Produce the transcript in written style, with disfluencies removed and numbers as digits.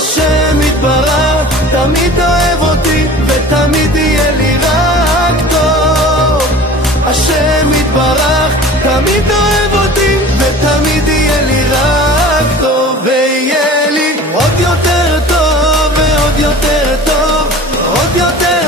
השם יתברך תמיד אוהב אותי ותמיד יהיה לי רק טוב. השם יתברך תמיד אוהב אותי ותמיד יהיה לי רק טוב. ויהיה לי עוד יותר טוב ועוד יותר טוב, עוד יותר